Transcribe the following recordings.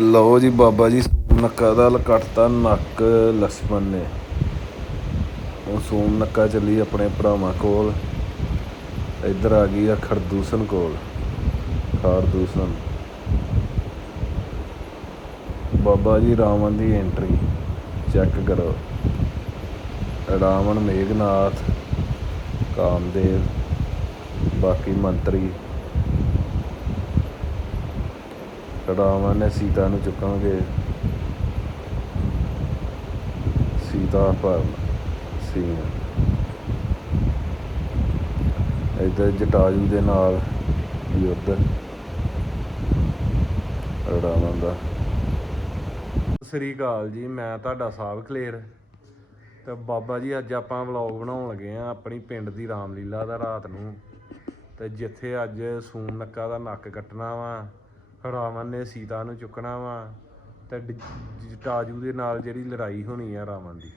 ਲਓ ਜੀ ਬਾਬਾ ਜੀ ਨੱਕਾ ਦਾ ਕੱਟਤਾ ਨੱਕ ਲక్ష్మణ ਨੇ। ਉਹ ਸੋਮ ਨੱਕਾ ਚੱਲੀ ਆਪਣੇ ਭਰਾਵਾਂ ਕੋਲ। ਇੱਧਰ ਆ ਗਈ ਆ ਖਰਦੂਸਣ ਕੋਲ। ਖਾਰਦੂਸਣ ਬਾਬਾ ਜੀ ਰਾਵਣ ਦੀ ਐਂਟਰੀ ਚੈੱਕ ਕਰੋ। ਰਾਵਣ ਮੇਘਨਾਥ ਕਾਮਦੇਵ ਬਾਕੀ ਮੰਤਰੀ। ਰਾਵਣ ਨੇ ਸੀਤਾ ਨੂੰ ਚੁੱਕਾਂਗੇ। ਸੀਤਾ ਭਰਨ ਸੀਨ ਇੱਧਰ ਜਟਾਯੂ ਦੇ ਨਾਲ ਯੁੱਧ ਰਾਵਣ ਦਾ। ਸਤਿ ਸ਼੍ਰੀ ਅਕਾਲ ਜੀ, ਮੈਂ ਤੁਹਾਡਾ ਸਾਬ ਕਲੇਰ। ਤੇ ਬਾਬਾ ਜੀ ਅੱਜ ਆਪਾਂ ਵਲੌਗ ਬਣਾਉਣ ਲੱਗੇ ਹਾਂ ਆਪਣੀ ਪਿੰਡ ਦੀ ਰਾਮਲੀਲਾ ਦਾ ਰਾਤ ਨੂੰ। ਤੇ ਜਿੱਥੇ ਅੱਜ ਸੂਨ ਨੱਕਾ ਦਾ ਨੱਕ ਕੱਟਣਾ ਵਾ, ਰਾਵਣ ਨੇ ਸੀਤਾ ਨੂੰ ਚੁੱਕਣਾ ਵਾ, ਤੇ ਜਟਾਯੂ ਦੇ ਨਾਲ ਜਿਹੜੀ ਲੜਾਈ ਹੋਣੀ ਆ ਰਾਵਣ ਦੀ।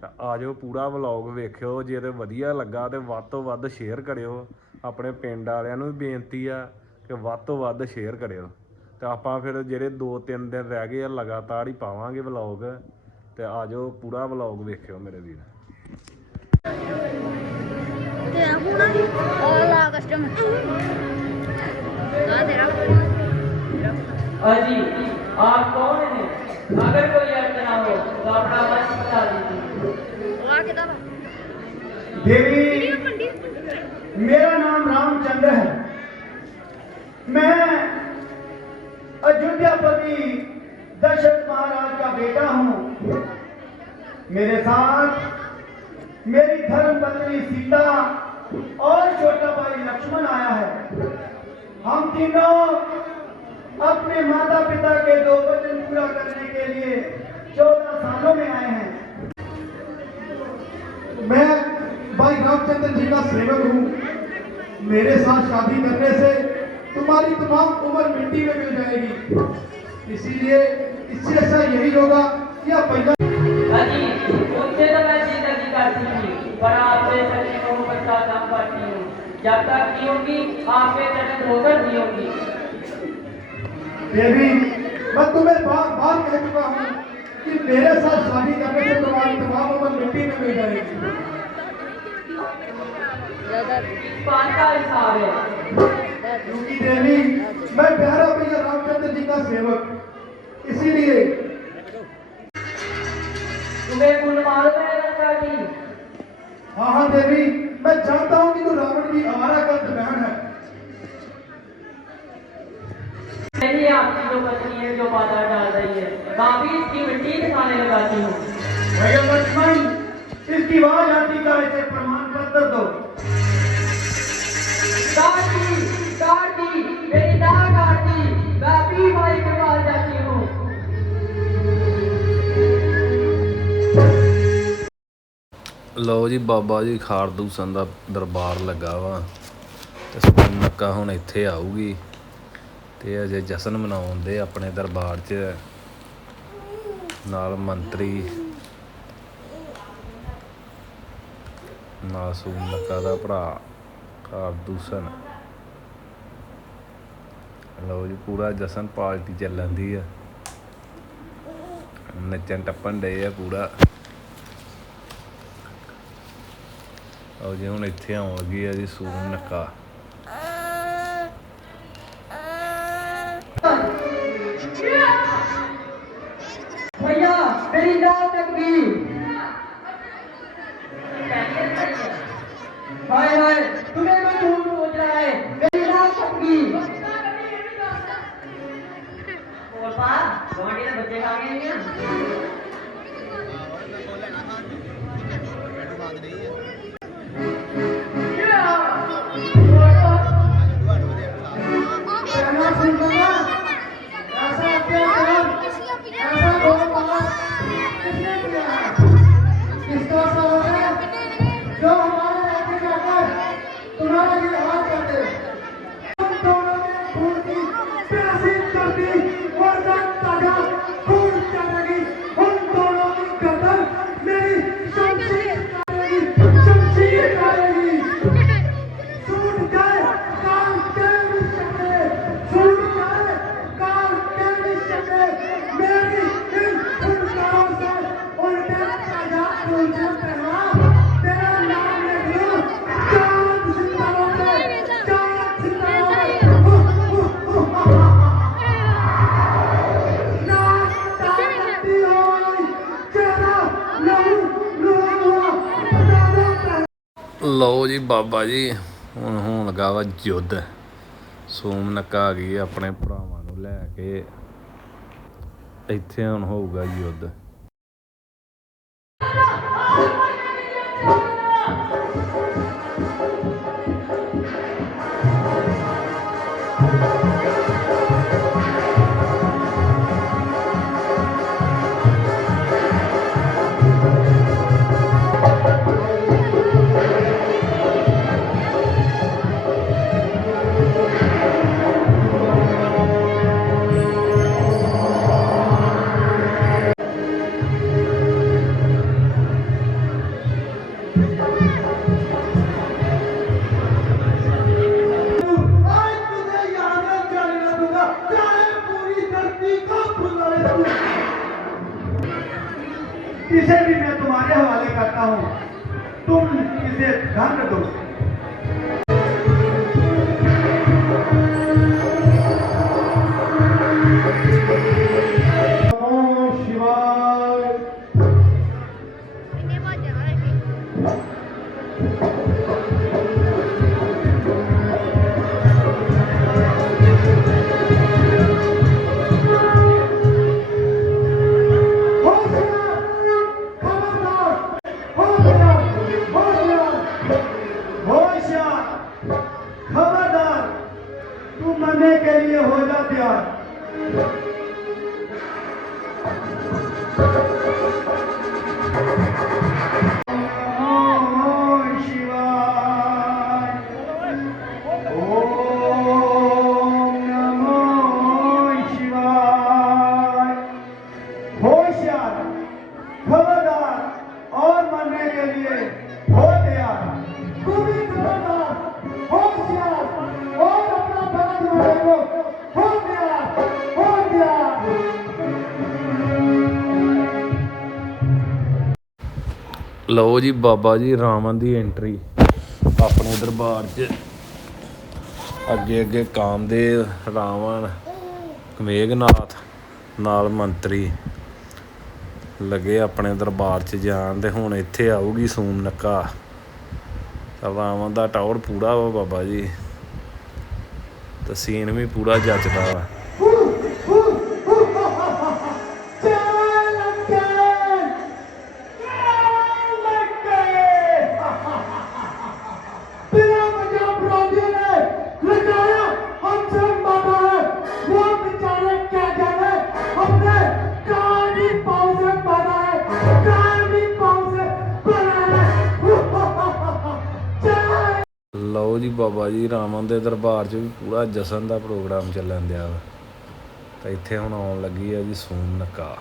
ਤਾਂ ਆ ਜਾਓ ਪੂਰਾ ਵਲੌਗ ਵੇਖਿਓ। ਜੇ ਤੇ ਵਧੀਆ ਲੱਗਾ ਤੇ ਵੱਧ ਤੋਂ ਵੱਧ ਸ਼ੇਅਰ ਕਰਿਓ। ਆਪਣੇ ਪਿੰਡ ਵਾਲਿਆਂ ਨੂੰ ਵੀ ਬੇਨਤੀ ਆ ਕਿ ਵੱਧ ਤੋਂ ਵੱਧ ਸ਼ੇਅਰ ਕਰਿਓ। ਤੇ ਆਪਾਂ ਫਿਰ ਜਿਹੜੇ 2-3 ਦਿਨ ਰਹਿ ਗਏ ਆ ਲਗਾਤਾਰ ਹੀ ਪਾਵਾਂਗੇ ਵਲੌਗ। ਤੇ ਆ ਜਾਓ ਪੂਰਾ ਵਲੌਗ ਵੇਖਿਓ ਮੇਰੇ ਵੀਰ। अजी आप कौन हैं? अगर कोई अर्चना हो तो अपना मन बता दीजिए। देवी, मेरा नाम रामचंद्र है। मैं अयोध्यापति दशरथ महाराज का बेटा हूँ। मेरे साथ मेरी धर्म पत्नी सीता और छोटा भाई लक्ष्मण आया है। हम तीनों अपने माता पिता के 2 वचन पूरा करने के लिए 14 सालों में आए हैं। मैं भाई रामचंद्र जी का सेवक हूँ। मेरे साथ शादी करने से तुम्हारी तमाम उम्र मिट्टी में मिल जाएगी। इसीलिए इससे अच्छा यही होगा कि आप पहला अजी उनसे तो मैं जिंदगी काटती थी, पर आपसे सच्ची मोहब्बत का काम पाती हूँ। जब तक जीऊंगी आपके चरण धोकर जीऊंगी। देवी, मैं तुम्हें बार बार कह चुका हूँ कि मेरे साथ शादी करने से तुम्हारी तमाम उम्र मिट्टी में मिल जाएगी। पान का हिसाब है क्योंकि देवी, मैं प्यारा भैया रामचंद्र जी का सेवक, इसीलिए तुम्हें कुल मालूम है लंका जी? हाँ देवी, मैं जानता हूँ कि तू रावण की आवारा का बहन है। यही आपकी जो पत्नी है जो बाधा डाल रही है, काफी इसकी मिट्टी दिखाने लगाती हूँ। भैया लक्ष्मण, इसकी आवाज आती का इसे प्रमाण पत्र दो। काटी मेरी नाक काटी, मैं भी भाई के पास जाती हूँ। ਲਓ ਜੀ ਬਾਬਾ ਜੀ ਖਾਰਦੂਸਣ ਦਾ ਦਰਬਾਰ ਲੱਗਾ ਵਾ। ਤੇ ਸੋਨ ਨੱਕਾ ਹੁਣ ਇੱਥੇ ਆਊਗੀ। ਤੇ ਅਜੇ ਜਸ਼ਨ ਮਨਾਉਂਦੇ ਆਪਣੇ ਦਰਬਾਰ 'ਚ ਨਾਲ ਮੰਤਰੀ ਨਾਲ ਸੋਨ ਨੱਕਾ ਦਾ ਭਰਾ ਖਾਰਦੂਸਣ। ਲਓ ਜੀ ਪੂਰਾ ਜਸ਼ਨ ਪਾਰਟੀ ਚੱਲਣ ਦੀ ਆ। ਨੱਚਣ ਟੱਪਣ ਡੇ ਆ ਪੂਰਾ। ਆਓ ਜੀ ਹੁਣ ਇੱਥੇ ਆਉਣ ਲੱਗੀ ਆ ਜੀ ਸੋਨ ਨੱਕਾ। भैया मेरी नाक कट गई। हाय हाय तुम्हें मैं झूठ बोल रहा है, मेरी नाक कट गई। और बात गोंडी ने बच्चे खा गए हैं। मेरी ਲਓ ਜੀ ਬਾਬਾ ਜੀ ਹੁਣ ਹੋਣ ਲੱਗਾ ਵਾ ਯੁੱਧ। ਸੋਮਨੱਕਾ ਆ ਗਈ ਆਪਣੇ ਭਰਾਵਾਂ ਨੂੰ ਲੈ ਕੇ, ਇੱਥੇ ਹੁਣ ਹੋਊਗਾ ਯੁੱਧ। आज तुझे यहाँ न जाने दूंगा, चाहे पूरी धरती को फुलाए दूं। इसे भी मैं तुम्हारे हवाले करता हूँ, तुम इसे ढंग दो। नमो शिवाय। खबरदार, तू मरने के लिए हो जा तैयार। ओम शिवाय। ओम नमो शिवाय। होशियार, खबरदार, और मरने के लिए हो तैयार। तू भी खबरदार, होशियार, और अपना प्राण देने को हो तैयार, हो तैयार। ਲਓ ਜੀ ਬਾਬਾ ਜੀ ਰਾਵਣ ਦੀ ਐਂਟਰੀ ਆਪਣੇ ਦਰਬਾਰ 'ਚ। ਅੱਗੇ ਅੱਗੇ ਕਾਮਦੇਵ, ਰਾਵਣ, ਮੇਘਨਾਥ ਨਾਲ ਮੰਤਰੀ ਲੱਗੇ ਆਪਣੇ ਦਰਬਾਰ 'ਚ ਜਾਣ। ਤੇ ਹੁਣ ਇੱਥੇ ਆਊਗੀ ਸੋਮਨੱਕਾ। ਰਾਵਣ ਦਾ ਟੌਰ ਪੂਰਾ ਵਾ ਬਾਬਾ ਜੀ, ਤੇ ਸੀਨ ਵੀ ਪੂਰਾ ਜੱਚਦਾ ਵਾ। ਲਓ ਜੀ ਬਾਬਾ ਜੀ ਰਾਵਣ ਦੇ ਦਰਬਾਰ 'ਚ ਵੀ ਪੂਰਾ ਜਸ਼ਨ ਦਾ ਪ੍ਰੋਗਰਾਮ ਚੱਲਣ ਦਿਆ ਵਾ। ਤਾਂ ਇੱਥੇ ਹੁਣ ਆਉਣ ਲੱਗੀ ਹੈ ਜੀ ਸੋਮਨੱਕਾ।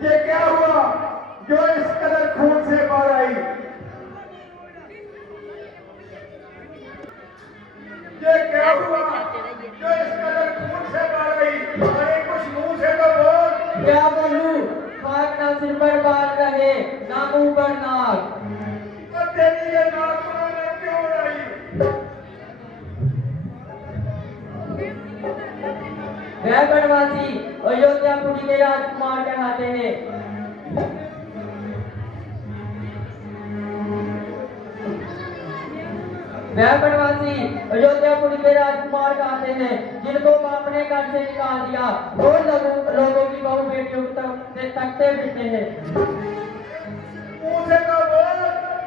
ये क्या हुआ जो इस कदर खून से बाहर आई? ये क्या हुआ जो इस कदर खून से बाहर आई? अरे कुछ मुंह से तो बोल। क्या बोलूं? खाक ना सिर पर बाल रहे, ना मुंह पर नाक। तो तेरी ये नाक में क्यों आई? वह बनवासी अयोध्यापुरी के राजकुमार कहलाते हैं। वह बनवासी अयोध्यापुरी के राजकुमार कहते हैं जिनको अपने घर से निकाल दिया वो लोगों की बहु बेटियों से तकते फिरते हैं। मुझे का बोल,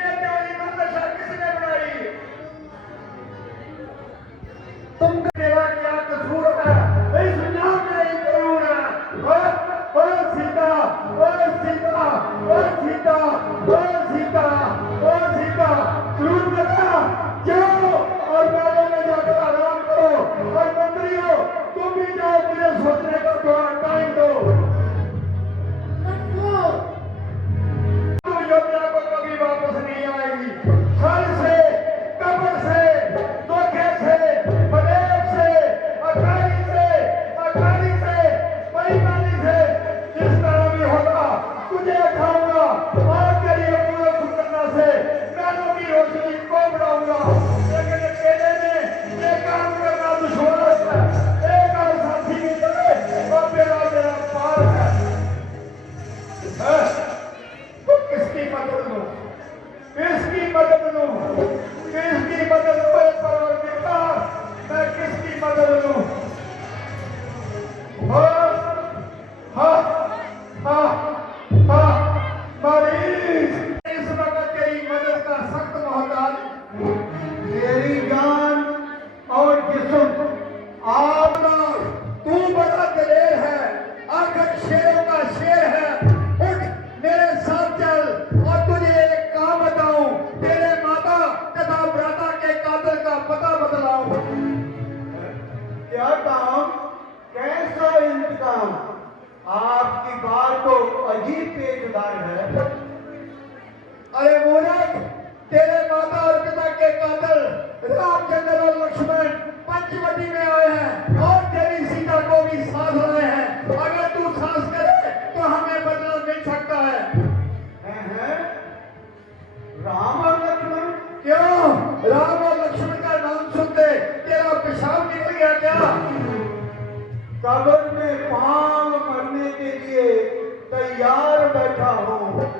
ये तेरी दुर्दशा किसने बनाई? तुम तेरा क्या कसूर है? इस नाम में ही करूर है। ओ सीता, ओ सीता, ओ सीता, ओ सीता, ओ सीता, क्रूर बता, जाओ और महलों में जाकर आराम करो। और मंत्रियों, तुम भी जाओ, मुझे सोचने का थोड़ा टाइम दो। अयोध्या को कभी वापस नहीं आएगी। छल से, कपट से, धोखे से, फरेब से, अकाली से, बेईमानी से, जिस तरह भी होगा तुझे खाऊंगा और तेरी अपूर्ण सुंदरता से महलों की रोशनी को बढ़ाऊंगा। लेकिन अकेले में ये काम करना दुश्वार है। एक और साथी की तरह और मेरा पार है। किसकी मदद लो? किसकी मदद लो? किसकी मदद लो? परवरदिगार, मैं किसकी मदद लूं? मरीज, इस वक्त तेरी मदद का सख्त मोहताज। तेरी जान और जिस्म आप तू बड़ा दलेर है, आखिर शेरों का शेर है। उठ मेरे साथ चल और तुझे एक काम बताऊं, तेरे माता तथा भ्राता के कातिल का पता बतलाऊं। क्या काम? कैसा इंतकाम? आपकी बात तो अजीब पेचदार है। अरे मूर्ख, तेरे माता और पिता के कातिल रामचंद्र और लक्ष्मण पंचवटी में आए हैं और तेरी सीता को भी साथ लाए हैं। अगर तू सांस करे तो हमें बदला मिल सकता है। राम और लक्ष्मण? क्यों? राम और लक्ष्मण का नाम सुनते तेरा पेशाब निकल गया क्या? कब्र में पांव मरने के लिए तैयार बैठा हूँ।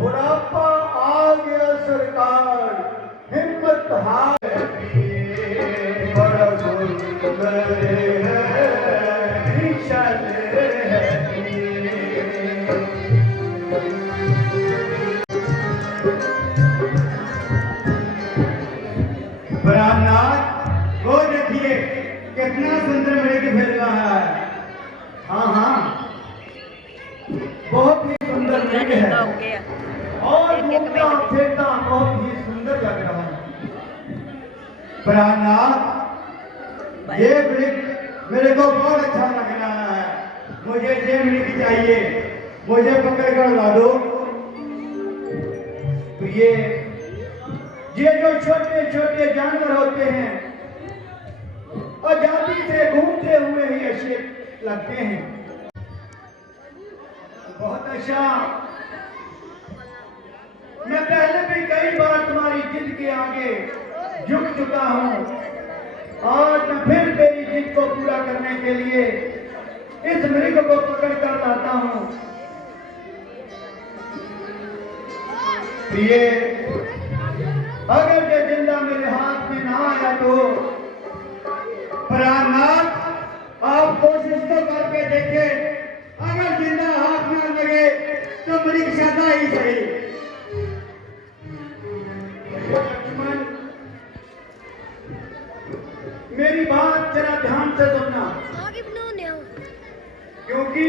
बुढ़ापा आ गया सरकार, हिम्मत हार बड़ा सुंदर है, भीषण है। वो देखिए कितना सुंदर मृग फिर रहा है। हाँ, बहुत ही सुंदर मृग है और घूमता फिरता बहुत ही सुंदर लग रहा है। प्राणनाथ, ये मृग मेरे को बहुत अच्छा लग रहा है। मुझे ये मृग चाहिए, मुझे पकड़ कर ला दो। तो ये जो छोटे छोटे जानवर होते हैं आजादी से घूमते हुए ही अच्छे लगते हैं। बहुत अच्छा, मैं पहले भी कई बार तुम्हारी जिद के आगे झुक चुका हूं। आज मैं फिर तेरी जिद को पूरा करने के लिए इस मृग को पकड़ कर लाता हूं। ये अगर ये जिंदा मेरे हाथ में ना आया तो प्राणनाथ आप कोशिश तो करके देखें, अगर जिंदा हाथ में लगे तो मृग सादा ही सही। लक्ष्मण, मेरी बात जरा ध्यान से सुनना, क्योंकि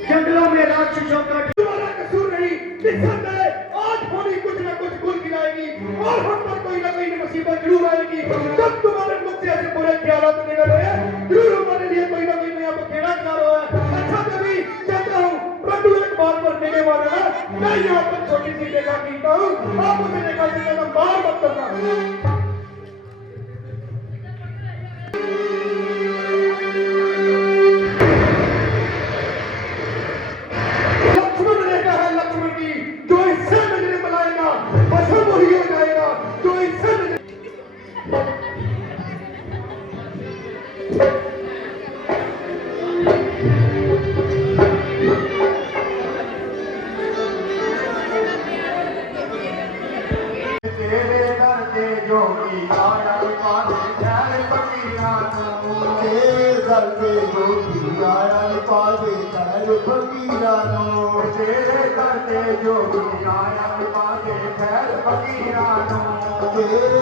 जंगलों में राक्षसों का तुम्हारा कसूर नहीं। आज होनी कुछ न कुछ गुल गिराएगी और हम पर कोई न कोई मुसीबत जरूर आएगी। जब तुम्हारे मुझसे ऐसे बुरे ख्यालात निकल रहे हैं, जरूर हमारे लिए कोई ना कोई नया बखेड़ा जा रहा है। अच्छा कभी कहता हूँ, परंतु एक बात पर देने वाला है, मैं यहाँ पर छोटी सी जगह कीता हूँ, आप उसे जगह से कदम बाहर मत करना। तेरे दर के जोगी आया पावे खैर फकीरां नूं तेरे दर ते जोगी आया पावे खैर फकीरां नूं तेरे दर ते जोगी आया पावे खैर फकीरां नूं तेरे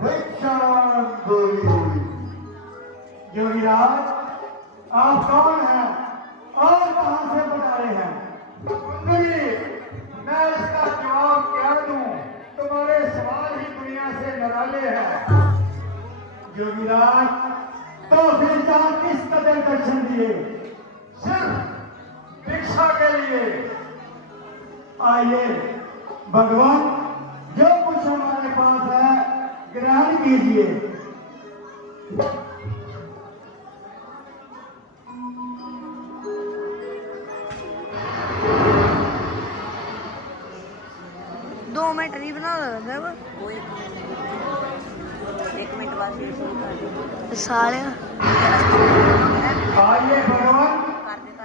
भिक्षां देवी योगीराज आप कौन हैं और कहां से पधारे हैं? कुंदरी, मैं इसका जवाब क्या दूं? तुम्हारे सवाल ही दुनिया से निराले हैं। योगीराज, तो फिर जहां किस कदर दर्शन दिए? सिर्फ भिक्षा के लिए। आइए भगवान, जो कुछ हमारे पास है ग्रहण कीजिए। दो मिनट नहीं बना रहा था वो एक मिनट बाद फिर शुरू कर दे सारे आइए भगवान,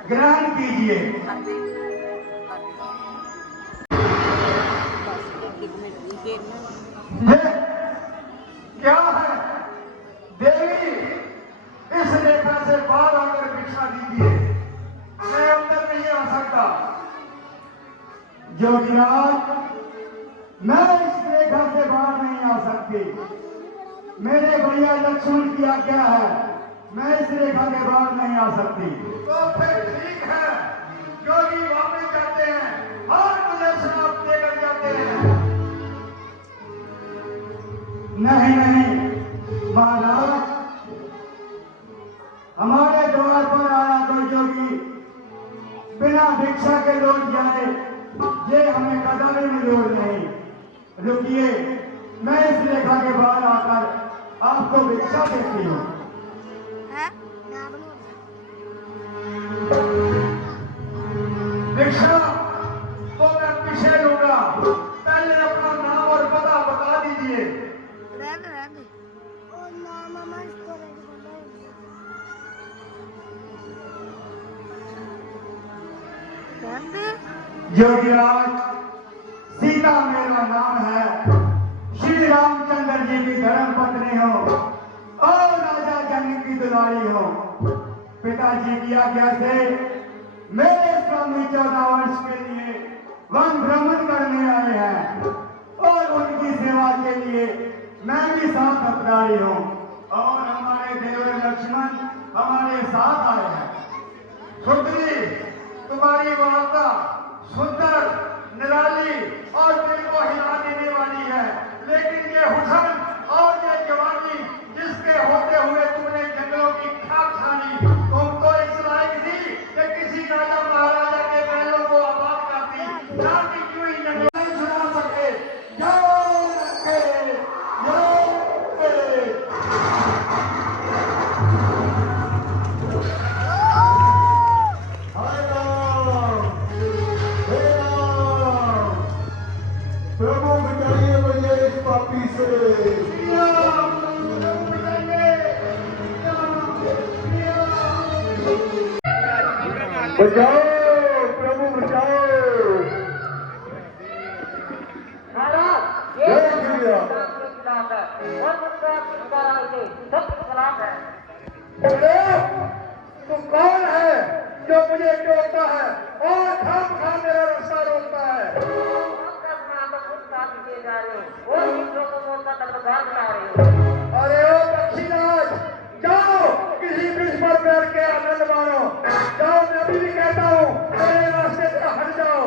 ग्रहण कीजिए। ये क्या है देवी? इस रेखा से बाहर आकर भिक्षा दीजिए, मैं अंदर नहीं आ सकता। योगीराज, मैं इस रेखा से बाहर नहीं आ सकती। मेरे भैया लक्ष्मण की आज्ञा है, मैं इस रेखा के बाहर नहीं आ सकती। तो फिर ठीक है, योगी वापस जाते हैं और मुझे श्राप देकर जाते हैं। नहीं नहीं महाराज, हमारे द्वार पर आया कोई योगी बिना भिक्षा के लौट जाए, ये हमें कदापि मंजूर नहीं। रुकिए, मैं इस रेखा के बाहर आकर आपको भिक्षा देती हूँ। भिक्षा तो मैं पीछे लूंगा, पहले अपना नाम और पता बता दीजिए। योगीराज, सीता मेरा नाम है, श्री रामचंद्र जी की धर्म पत्नी हो और राजा जनक की दुलारी हो। पिताजी की आज्ञा से मेरे स्वामी 14 वर्ष के लिए वन भ्रमण करने आए हैं और उनकी सेवा के लिए मैं भी साथ अपराधी हूँ और हमारे देवर लक्ष्मण हमारे साथ आए हैं। सुंदरी, तुम्हारी वार्ता सुंदर, निराली और दिल को हिला देने वाली है, लेकिन ये हुस्न और ये जवानी जिसके होते हुए तुमने जंगलों की खाक छानी, तुम तो इस लायक थी कि किसी राजा महाराजा के महलों को आबाद करती, ना कि क्यों ही जंगलों नहीं छुड़ा सके। प्रभु बचाइए मुझे इस पापी से। बचाओ प्रभु, बचाओ। जय श्री राम। तू कौन है जो मुझे टोकता है और खाम मेरा रास्ता रोकता है? अरे ओ पक्षीराज, जाओ किसी वृक्ष पर बैठ के आनंद मानो। जाओ, मैं अभी भी कहता हूँ मेरे रास्ते से हट जाओ।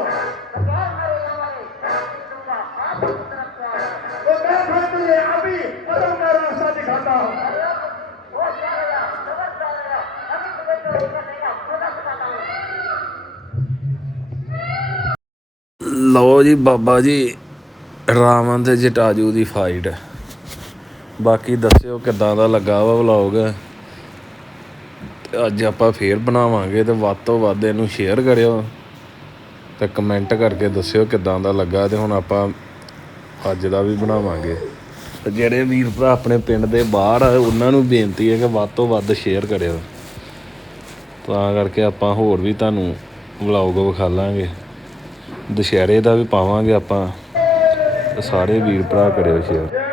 तो मैं फिर तुझे अभी पदम का रास्ता दिखाता हूँ। ਲਓ ਜੀ ਬਾਬਾ ਜੀ, ਰਾਵਣ ਤੇ ਜਟਾਜੂ ਦੀ ਫਾਈਟ। ਬਾਕੀ ਦੱਸਿਓ ਕਿੱਦਾਂ ਦਾ ਲੱਗਾ ਵਾ ਵਲੌਗ। ਤੇ ਅੱਜ ਆਪਾਂ ਫੇਰ ਬਣਾਵਾਂਗੇ, ਤੇ ਵੱਧ ਤੋਂ ਵੱਧ ਇਹਨੂੰ ਸ਼ੇਅਰ ਕਰਿਓ ਤੇ ਕਮੈਂਟ ਕਰਕੇ ਦੱਸਿਓ ਕਿੱਦਾਂ ਦਾ ਲੱਗਾ। ਤੇ ਹੁਣ ਆਪਾਂ ਅੱਜ ਦਾ ਵੀ ਬਣਾਵਾਂਗੇ। ਤੇ ਜਿਹੜੇ ਵੀਰ ਭਰਾ ਆਪਣੇ ਪਿੰਡ ਦੇ ਬਾਹਰ ਆ ਉਹਨਾਂ ਨੂੰ ਬੇਨਤੀ ਹੈ ਕਿ ਵੱਧ ਤੋਂ ਵੱਧ ਸ਼ੇਅਰ ਕਰਿਓ, ਤਾਂ ਕਰਕੇ ਆਪਾਂ ਹੋਰ ਵੀ ਤੁਹਾਨੂੰ ਵਲੌਗ ਵਿਖਾਲਾਂਗੇ। ਦੁਸ਼ਹਿਰੇ ਦਾ ਵੀ ਪਾਵਾਂਗੇ ਆਪਾਂ। ਸਾਰੇ ਵੀਰ ਭਰਾ ਕਰਿਓ ਸ਼ੇਅਰ।